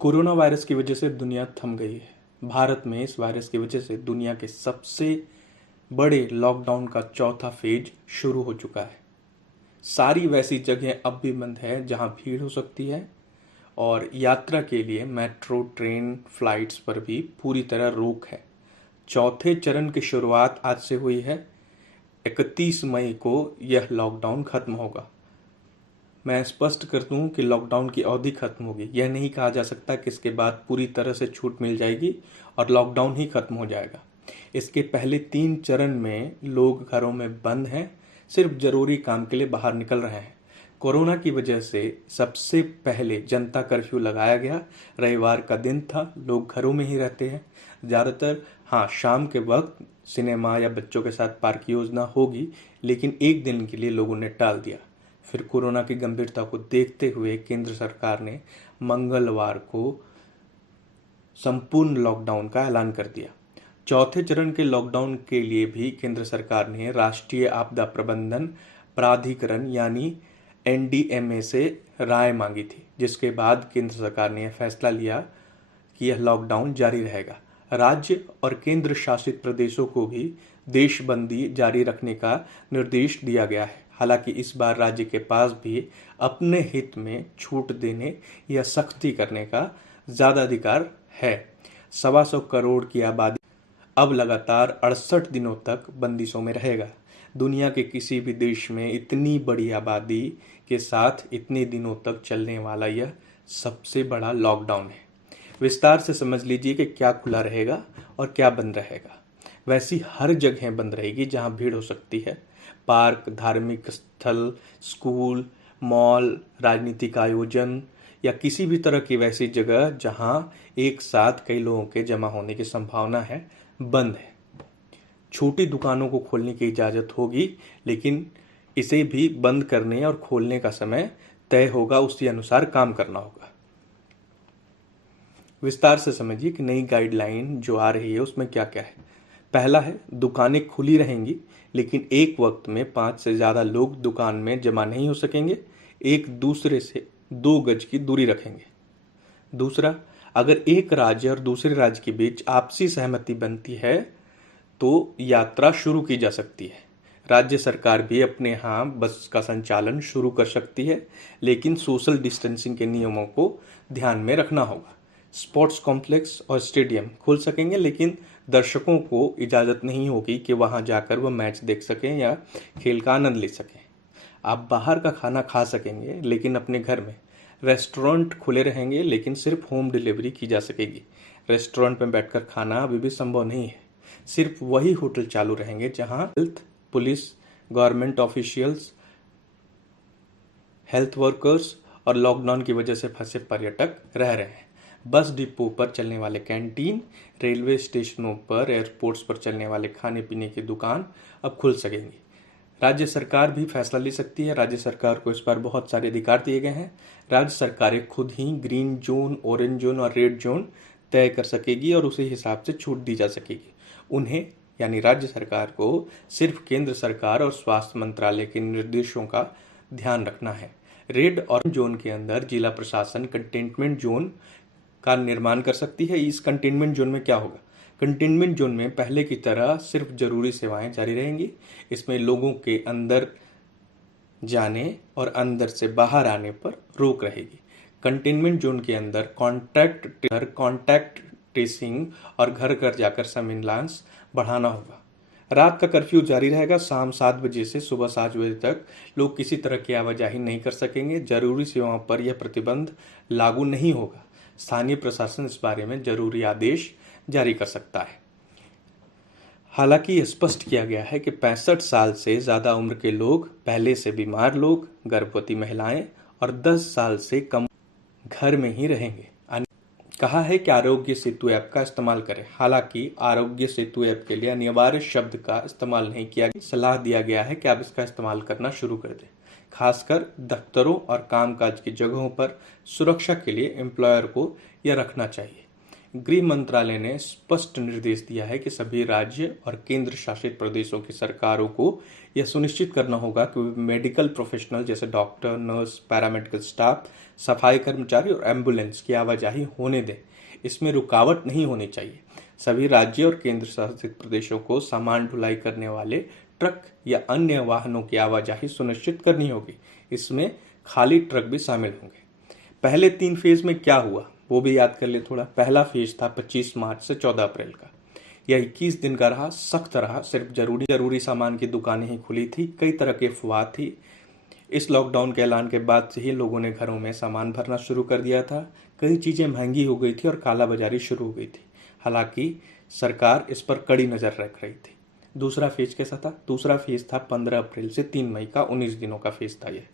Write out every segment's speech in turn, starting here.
Corona virus की वजह से दुनिया थम गई है। भारत में इस वायरस की वजह से दुनिया के सबसे बड़े लॉकडाउन का चौथा फेज शुरू हो चुका है। सारी वैसी जगह अब भी बंद है जहां भीड़ हो सकती है और यात्रा के लिए मेट्रो, ट्रेन, फ्लाइट्स पर भी पूरी तरह रोक है। चौथे चरण की शुरुआत आज से हुई है। 31 मई को यह लॉकडाउन खत्म होगा। मैं स्पष्ट कर दूं कि लॉकडाउन की अवधि खत्म होगी। यह नहीं कहा जा सकता कि इसके बाद पूरी तरह से छूट मिल जाएगी और लॉकडाउन ही खत्म हो जाएगा। इसके पहले 3 चरण में लोग घरों में बंद हैं, सिर्फ जरूरी काम के लिए बाहर निकल रहे हैं। कोरोना की वजह से सबसे पहले जनता कर्फ्यू लगाया गया। रविवार का दिन था, लोग घरों में ही रहते हैं ज़्यादातर। हाँ, शाम के वक्त सिनेमा या बच्चों के साथ पार्क की योजना होगी, लेकिन एक दिन के लिए लोगों ने टाल दिया। फिर कोरोना की गंभीरता को देखते हुए केंद्र सरकार ने मंगलवार को संपूर्ण लॉकडाउन का ऐलान कर दिया। चौथे चरण के लॉकडाउन के लिए भी केंद्र सरकार ने राष्ट्रीय आपदा प्रबंधन प्राधिकरण यानी एनडीएमए से राय मांगी थी, जिसके बाद केंद्र सरकार ने यह फैसला लिया कि यह लॉकडाउन जारी रहेगा। राज्य और केंद्र शासित प्रदेशों को भी देशबंदी जारी रखने का निर्देश दिया गया है। हालांकि इस बार राज्य के पास भी अपने हित में छूट देने या सख्ती करने का ज़्यादा अधिकार है। 125 करोड़ की आबादी अब लगातार 68 दिनों तक बंदिशों में रहेगा। दुनिया के किसी भी देश में इतनी बड़ी आबादी के साथ इतने दिनों तक चलने वाला यह सबसे बड़ा लॉकडाउन है। विस्तार से समझ लीजिए कि क्या खुला रहेगा और क्या बंद रहेगा। वैसी हर जगह बंद रहेगी जहां भीड़ हो सकती है। पार्क, धार्मिक स्थल, स्कूल, मॉल, राजनीतिक आयोजन या किसी भी तरह की वैसी जगह जहां एक साथ कई लोगों के जमा होने की संभावना है, बंद है। छोटी दुकानों को खोलने की इजाज़त होगी, लेकिन इसे भी बंद करने और खोलने का समय तय होगा, उसी अनुसार काम करना होगा। विस्तार से समझिए कि नई गाइडलाइन जो आ रही है उसमें क्या क्या है। पहला है, दुकानें खुली रहेंगी, लेकिन एक वक्त में 5 से ज़्यादा लोग दुकान में जमा नहीं हो सकेंगे। एक दूसरे से 2 गज की दूरी रखेंगे। दूसरा, अगर एक राज्य और दूसरे राज्य के बीच आपसी सहमति बनती है तो यात्रा शुरू की जा सकती है। राज्य सरकार भी अपने यहाँ बस का संचालन शुरू कर सकती है, लेकिन सोशल डिस्टेंसिंग के नियमों को ध्यान में रखना होगा। स्पोर्ट्स कॉम्प्लेक्स और स्टेडियम खुल सकेंगे, लेकिन दर्शकों को इजाज़त नहीं होगी कि वहां जाकर वह मैच देख सकें या खेल का आनंद ले सकें। आप बाहर का खाना खा सकेंगे, लेकिन अपने घर में। रेस्टोरेंट खुले रहेंगे, लेकिन सिर्फ होम डिलीवरी की जा सकेगी। रेस्टोरेंट में बैठकर खाना अभी भी संभव नहीं है। सिर्फ वही होटल चालू रहेंगे जहां health, police, government officials, health workers और लॉकडाउन की वजह से फंसे पर्यटक रह रहे हैं। बस डिपो पर चलने वाले कैंटीन, रेलवे स्टेशनों पर, एयरपोर्ट्स पर चलने वाले खाने पीने की दुकान अब खुल सकेंगी। राज्य सरकार भी फैसला ले सकती है। राज्य सरकार को इस बार बहुत सारे अधिकार दिए गए हैं। राज्य सरकारें खुद ही ग्रीन जोन, ऑरेंज जोन और रेड जोन तय कर सकेगी और उसी हिसाब से छूट दी जा सकेगी। उन्हें यानी राज्य सरकार को सिर्फ केंद्र सरकार और स्वास्थ्य मंत्रालय के निर्देशों का ध्यान रखना है। रेड और जोन के अंदर जिला प्रशासन कंटेनमेंट जोन का निर्माण कर सकती है। इस कंटेनमेंट जोन में क्या होगा? कंटेनमेंट जोन में पहले की तरह सिर्फ जरूरी सेवाएं जारी रहेंगी। इसमें लोगों के अंदर जाने और अंदर से बाहर आने पर रोक रहेगी। कंटेनमेंट जोन के अंदर कॉन्टैक्ट ट्रेसिंग और घर घर जाकर सर्विलांस बढ़ाना होगा। रात का कर्फ्यू जारी रहेगा। शाम 7 बजे से सुबह 7 बजे तक लोग किसी तरह की आवाजाही नहीं कर सकेंगे। जरूरी सेवाओं पर यह प्रतिबंध लागू नहीं होगा। स्थानीय प्रशासन इस बारे में जरूरी आदेश जारी कर सकता है। हालांकि यह स्पष्ट किया गया है कि 65 साल से ज़्यादा उम्र के लोग, पहले से बीमार लोग, गर्भवती महिलाएं और 10 साल से कम घर में ही रहेंगे। कहा है कि आरोग्य सेतु ऐप का इस्तेमाल करें। हालांकि आरोग्य सेतु ऐप के लिए अनिवार्य शब्द का इस्तेमाल नहीं किया गया। सलाह दिया गया है कि आप इसका इस्तेमाल करना शुरू कर दें। खासकर दफ्तरों और कामकाज की जगहों पर सुरक्षा के लिए एम्प्लॉयर को यह रखना चाहिए। गृह मंत्रालय ने स्पष्ट निर्देश दिया है कि सभी राज्य और केंद्र शासित प्रदेशों की सरकारों को यह सुनिश्चित करना होगा कि वे मेडिकल प्रोफेशनल जैसे डॉक्टर, नर्स, पैरामेडिकल स्टाफ, सफाई कर्मचारी और एम्बुलेंस की आवाजाही होने दें। इसमें रुकावट नहीं होनी चाहिए। सभी राज्य और केंद्र शासित प्रदेशों को सामान ढुलाई करने वाले ट्रक या अन्य वाहनों की आवाजाही सुनिश्चित करनी होगी। इसमें खाली ट्रक भी शामिल होंगे। पहले 3 फेज में क्या हुआ वो भी याद कर ले थोड़ा। पहला फेज था 25 मार्च से 14 अप्रैल का। यह 21 दिन का रहा, सख्त रहा। सिर्फ जरूरी सामान की दुकानें ही खुली थी। कई तरह की अफवाह थी। इस लॉकडाउन के ऐलान के बाद से ही लोगों ने घरों में सामान भरना शुरू कर दिया था। कई चीजें महंगी हो गई थी और कालाबाजारी शुरू हो गई थी। हालांकि सरकार इस पर कड़ी नजर रख रही थी। दूसरा फेज कैसा था? दूसरा फेज था 15 अप्रैल से 3 मई का। 19 दिनों का फेज था यह।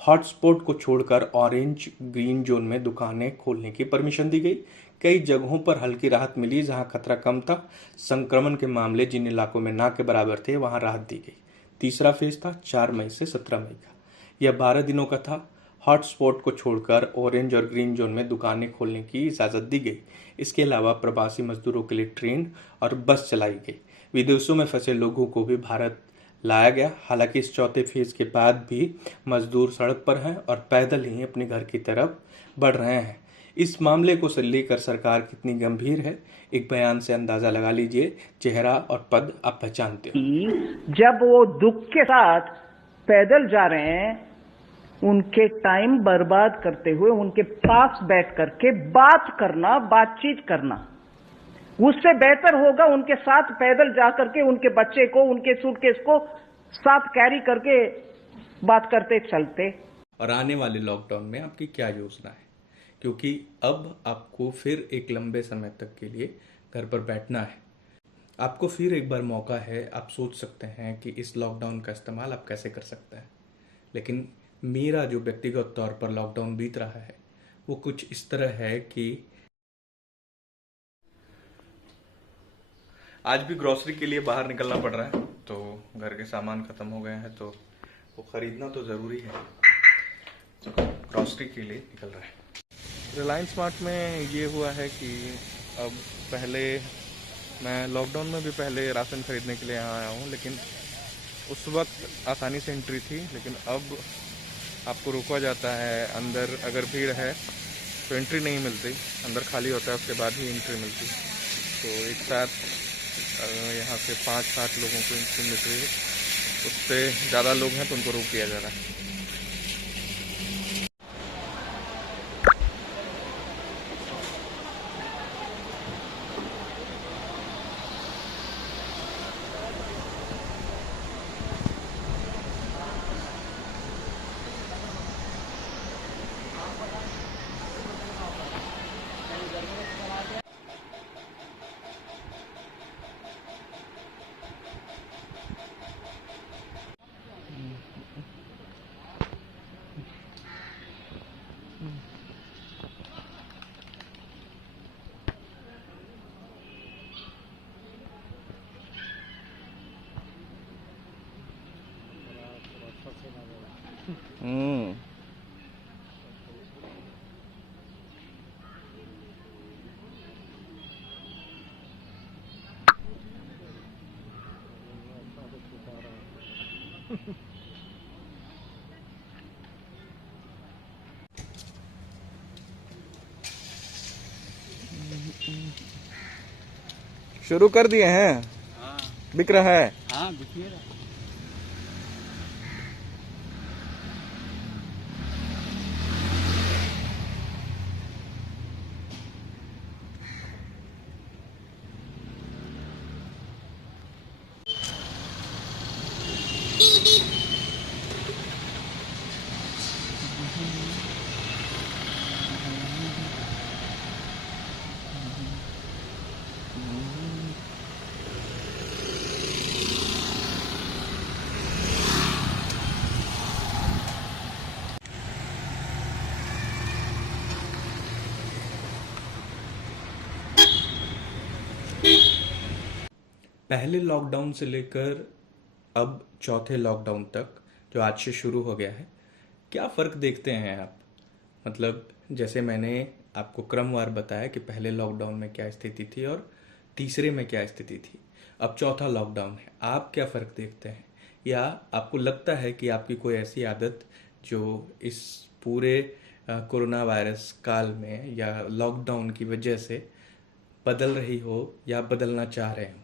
हॉटस्पॉट को छोड़कर ऑरेंज ग्रीन जोन में दुकानें खोलने की परमिशन दी गई। कई जगहों पर हल्की राहत मिली जहां खतरा कम था। संक्रमण के मामले जिन इलाकों में ना के बराबर थे वहां राहत दी गई। तीसरा फेज था 4 मई से 17 मई का। यह 12 दिनों का था। हॉटस्पॉट को छोड़कर ऑरेंज और ग्रीन जोन में दुकानें खोलने की इजाज़त दी गई। इसके अलावा प्रवासी मजदूरों के लिए ट्रेन और बस चलाई गई। विदेशों में फंसे लोगों को भी भारत लाया गया। हालांकि इस चौथे फेज के बाद भी मजदूर सड़क पर हैं और पैदल ही अपने घर की तरफ बढ़ रहे हैं। इस मामले को लेकर सरकार कितनी गंभीर है, एक बयान से अंदाजा लगा लीजिए। चेहरा और पद आप पहचानते हो। जब वो दुख के साथ पैदल जा रहे हैं, उनके टाइम बर्बाद करते हुए उनके पास बैठ करके बातचीत करना उससे बेहतर होगा उनके साथ पैदल जा करके उनके बच्चे को, उनके सूटकेस को साथ कैरी करके बात करते चलते। और आने वाले लॉकडाउन में आपकी क्या योजना है? क्योंकि अब आपको फिर एक लंबे समय तक के लिए घर पर बैठना है। आपको फिर एक बार मौका है। आप सोच सकते हैं कि इस लॉकडाउन का इस्तेमाल आप कैसे कर सकते हैं। लेकिन मेरा जो व्यक्तिगत तौर पर लॉकडाउन बीत रहा है वो कुछ इस तरह है कि आज भी ग्रोसरी के लिए बाहर निकलना पड़ रहा है। तो घर के सामान खत्म हो गए हैं तो वो खरीदना तो ज़रूरी है। तो ग्रोसरी के लिए निकल रहा है। रिलायंस स्मार्ट में ये हुआ है कि अब पहले मैं लॉकडाउन में भी पहले राशन खरीदने के लिए यहाँ आया हूँ, लेकिन उस वक्त आसानी से एंट्री थी। लेकिन अब आपको रोका जाता है। अंदर अगर भीड़ है तो एंट्री नहीं मिलती। अंदर खाली होता है, उसके बाद ही एंट्री मिलती। तो एक साथ यहाँ से 5-7 लोगों को एंट्री मिल रही है। उससे ज़्यादा लोग हैं तो उनको रोक दिया जा रहा है। शुरू कर दिए हैं। हाँ, बिक रहा है। हाँ बिकिए रहा। पहले लॉकडाउन से लेकर अब चौथे लॉकडाउन तक जो आज से शुरू हो गया है, क्या फ़र्क देखते हैं आप? मतलब जैसे मैंने आपको क्रमवार बताया कि पहले लॉकडाउन में क्या स्थिति थी और तीसरे में क्या स्थिति थी। अब चौथा लॉकडाउन है, आप क्या फ़र्क देखते हैं, या आपको लगता है कि आपकी कोई ऐसी आदत जो इस पूरे कोरोना वायरस काल में या लॉकडाउन की वजह से बदल रही हो या बदलना चाह रहे हो?